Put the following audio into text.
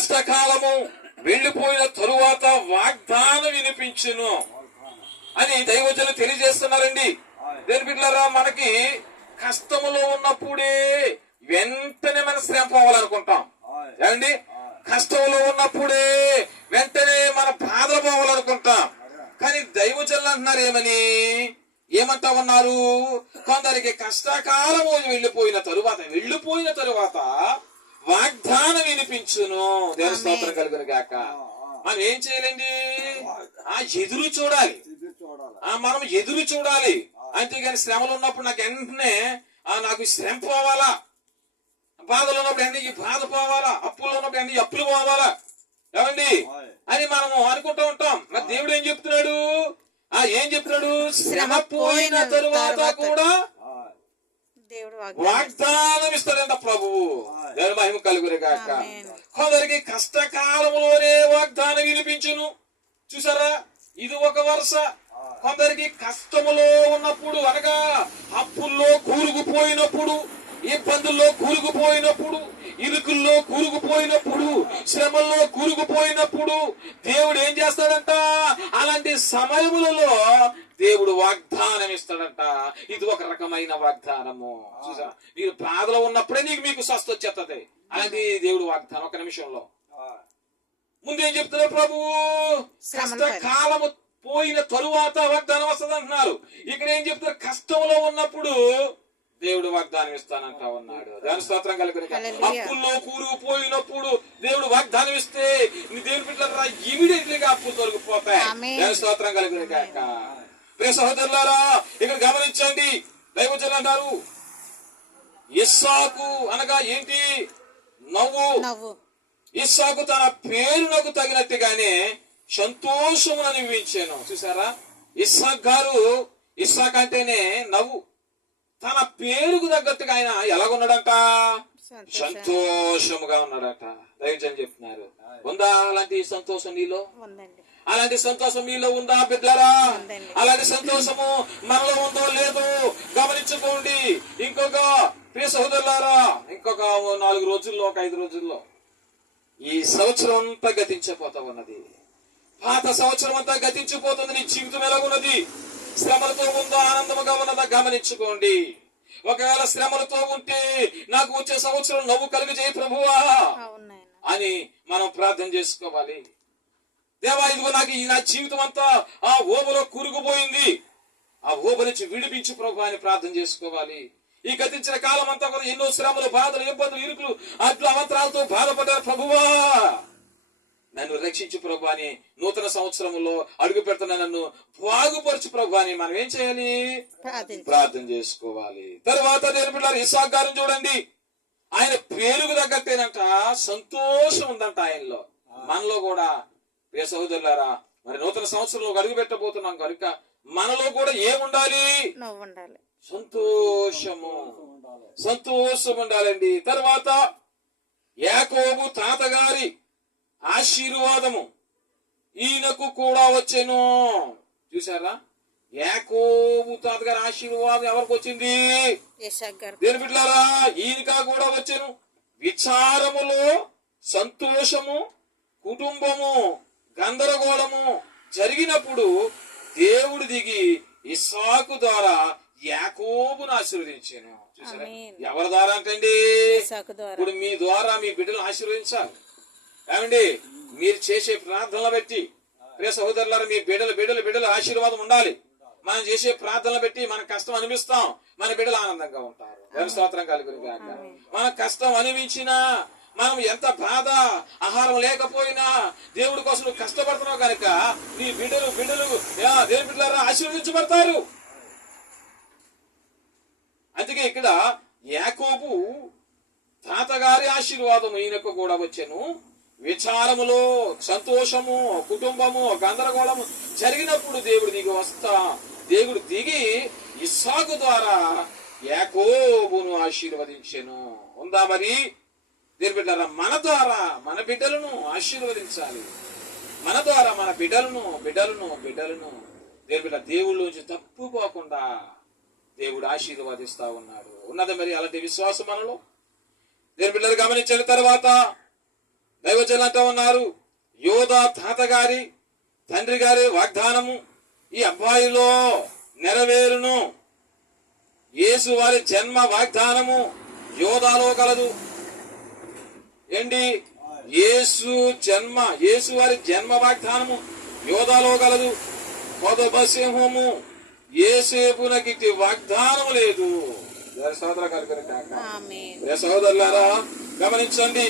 కష్టకాలము వెళ్ళిపోయిన తరువాత వాగ్దానం వినిపించును అని దైవజనులు తెలియజేస్తున్నారండి. దేని బిడ్డలారా మనకి కష్టములో ఉన్నప్పుడే వెంటనే మన శ్రమ పోవాలనుకుంటాం. ఏమండి? కష్టంలో ఉన్నప్పుడే వెంటనే మన బాధలు పోవాలనుకుంటాం. కానీ దైవజనులు అంటున్నారు ఏమని? ఏమంటా ఉన్నారు? కొందరికి కష్టకాలము వెళ్ళిపోయిన తరువాత వెళ్ళిపోయిన తరువాత వాగ్దానం వినిపించును. దేవ స్తోత్రం కలుగును గాక. మనం ఏం చేయాలండి? ఆ ఎదురు చూడాలి. ఆ మనం ఎదురు చూడాలి. అంతేగాని శ్రమలు ఉన్నప్పుడు నాకు వెంటనే ఆ నాకు శ్రమ పోవాలా? బాధలు ఉన్నప్పుడు వెంటనే ఈ బాధ పోవాలా? అప్పులు ఉన్నప్పుడు ఈ అప్పులు పోవాలా? ఏమండి అని మనము అనుకుంటూ ఉంటాం. మరి దేవుడు ఏం చెప్తున్నాడు? ఆ ఏం చెప్తున్నాడు? శ్రమ పోయిన తరువాత కూడా దేవుడు వాగ్దానం ఇస్తాడంట ప్రభువు. మహిమ కలుగురే గాక. ఆమేన్. కొందరికి కష్టకాలంలోనే వాగ్దానం వినిపించును. చూసారా? ఇది ఒక వరుస. కొందరికి కష్టములో ఉన్నప్పుడు అనగా అప్పుల్లో కూరుకుపోయినప్పుడు ఇబ్బందుల్లో కూరుకుపోయినప్పుడు ఇరుకుల్లో కూరుకుపోయినప్పుడు శ్రమల్లో కూరుకుపోయినప్పుడు దేవుడు ఏం చేస్తాడంట? అలాంటి సమయములలో దేవుడు వాగ్దానం ఇస్తాడంట. ఇది ఒక రకమైన వాగ్దానము. చూసా? మీరు బాధలో ఉన్నప్పుడే నీకు మీకు స్వస్థ వచ్చేస్తుంది అలాంటి దేవుడు వాగ్దానం ఒక నిమిషంలో. ముందు ఏం చెప్తున్నారు ప్రభు? శ్రమలు కష్ట కాలము పోయిన తరువాత వాగ్దానం వస్తుంది అంటున్నారు ఇక్కడ ఏం చెప్తారు? కష్టంలో ఉన్నప్పుడు దేవుడు వాగ్దానం ఇస్తానంటా ఉన్నాడు. దాని స్తోత్రం కలుగుని. అప్పుల్లో కూరుకుపోయినప్పుడు దేవుడు వాగ్దానం ఇస్తే నీ దేవుని బిడ్డలారా ఇమీడియట్లీ గా అప్పులు తొలగిపోతాయి. దాని స్తోత్రం కలుగుని కాక ప్రియ సహోదరులారా ఇక్కడ గమనించండి. దైవజనులు అంటారు ఇస్సాకు అనగా ఏంటి? నవ్వు. నవ్వు. ఇస్సాకు తన పేరునకు తగినట్టుగానే సంతోషమును అనిపించాను చూసారా? ఇస్సాక్ గారు ఇస్సాక్ అంటేనే నవ్వు. తన పేరుకు తగ్గట్టుగా ఆయన ఎలాగున్నాడంట? సంతోషం సంతోషముగా ఉన్నాడట. దైవజన్ చెప్తున్నారు. ఉందా అలాంటి సంతోషం నీలో? అలాంటి సంతోషం మీలో ఉందా బిడ్డలారా? ఉందండి. అలాంటి సంతోషము మనలో ఉందో లేదో గమనించుకోండి. ఇంకొక ప్రియ సహోదరులారా ఇంకొక నాలుగు రోజుల్లో ఒక ఐదు రోజుల్లో ఈ సంవత్సరం అంతా గతించిపోతా ఉన్నది. పాత సంవత్సరం అంతా గతించిపోతుంది. నీ జీవితం ఎలా ఉన్నది శ్రమలతో ఉందో ఆనందముగా ఉన్నదా గమనించుకోండి. ఒకవేళ శ్రమలతో ఉంటే నాకు వచ్చే సంవత్సరం నవ్వు కలుగజేయి ప్రభువా. అవును నాయన. అని మనం ప్రార్థన చేసుకోవాలి. దేవా ఇదిగో నాకు నా జీవితం అంతా ఆ ఓబలో కూరుకుపోయింది. ఆ ఓబ నుంచి విడిపించు ప్రభు అని ప్రార్థన చేసుకోవాలి. ఈ గతించిన కాలం అంతా కూడా ఎన్నో శ్రమలు బాధలు ఇబ్బందులు ఇరుకులు అడ్లు అవంతరాలతో బాధపడ్డారు ప్రభువా. నన్ను రక్షించు ప్రభు అని నూతన సంవత్సరంలో అడుగు పెడుతున్న నన్ను బాగుపరచు ప్రభు అని మనం ఏం చేయాలి? ప్రార్థన చేసుకోవాలి. తర్వాత నేను పిల్లలు ఇసాక్ గారిని చూడండి. ఆయన పేరుకు తగ్గట్టేనంట సంతోషం ఉందంట ఆయనలో. మనలో కూడా ప్రియ సహోదరులారా మరి నూతన సంవత్సరంలో అడుగు పెట్టబోతున్నాం కనుక మనలో కూడా ఏముండాలి? సంతోషము. సంతోషం ఉండాలండి. తర్వాత యాకోబు తాతగారి ఆశీర్వాదము. ఈయనకు కూడా వచ్చెను. చూసారా యాకోబు తాతగారి ఆశీర్వాదం ఎవరికి వచ్చింది? గారు దేని బిడ్డారా ఈయనకా కూడా వచ్చెను. విచారములో సంతోషము కుటుంబము గందరగోళము జరిగినప్పుడు దేవుడు దిగి ఇస్సాకు ద్వారా యాకోబును ఆశీర్వదించాను. ఎవరి ద్వారా ద్వారా. ఇప్పుడు మీ ద్వారా మీ బిడ్డలు ఆశీర్వదించాలి. ఏమండి? మీరు చేసే ప్రార్థనలు బట్టి ప్రియ సహోదరులారా మీ బిడ్డలు బిడ్డలు బిడ్డలు ఆశీర్వాదం ఉండాలి. మనం చేసే ప్రార్థనలు బట్టి మన కష్టం అనిపిస్తాం. మన బిడ్డలు ఆనందంగా ఉంటారు. స్తోత్రం కలుగును గాక. మన కష్టం అనిపించినా మనం ఎంత బాధ ఆహారం లేకపోయినా దేవుడి కోసం నువ్వు కష్టపడుతున్నావు కనుక నీ బిడ్డలు బిడ్డలు దేవుని బిడ్డలారా ఆశీర్వదించబడతారు. అందుకే ఇక్కడ యాకోబు తాతగారి ఆశీర్వాదం ఈయనకు కూడా వచ్చెను. విచారములో సంతోషము కుటుంబము గందరగోళము జరిగినప్పుడు దేవుడు దిగి వస్తా. దేవుడు దిగి ఇస్సాకు ద్వారా యాకోబును ఆశీర్వదించెను. ఉందా మరి? దేని బిడ్డారా మన ద్వారా మన బిడ్డలను ఆశీర్వదించాలి. మన ద్వారా మన బిడ్డలను బిడ్డలను బిడ్డలను. దేని బిడ్డ దేవుళ్ళ నుంచి తప్పుకోకుండా దేవుడు ఆశీర్వదిస్తా ఉన్నాడు. ఉన్నది మరి అలాంటి విశ్వాసం మనలో దేని బిడ్డలు గమనించిన తర్వాత దైవజనులు అంటూ ఉన్నారు. యోధా తాత గారి తండ్రి గారి వాగ్దానము ఈ అబ్బాయిలో నెరవేరును. యేసు వారి జన్మ వాగ్దానము యోధాలో కలదు. ఏంటి? యేసు జన్మ యేసు వారి జన్మ వాగ్దానము యోధాలో కలదు. కొదబ సింహము ఏసేపునకి వాగ్దానము లేదు. సోదర సహోదరులారా గమనించండి.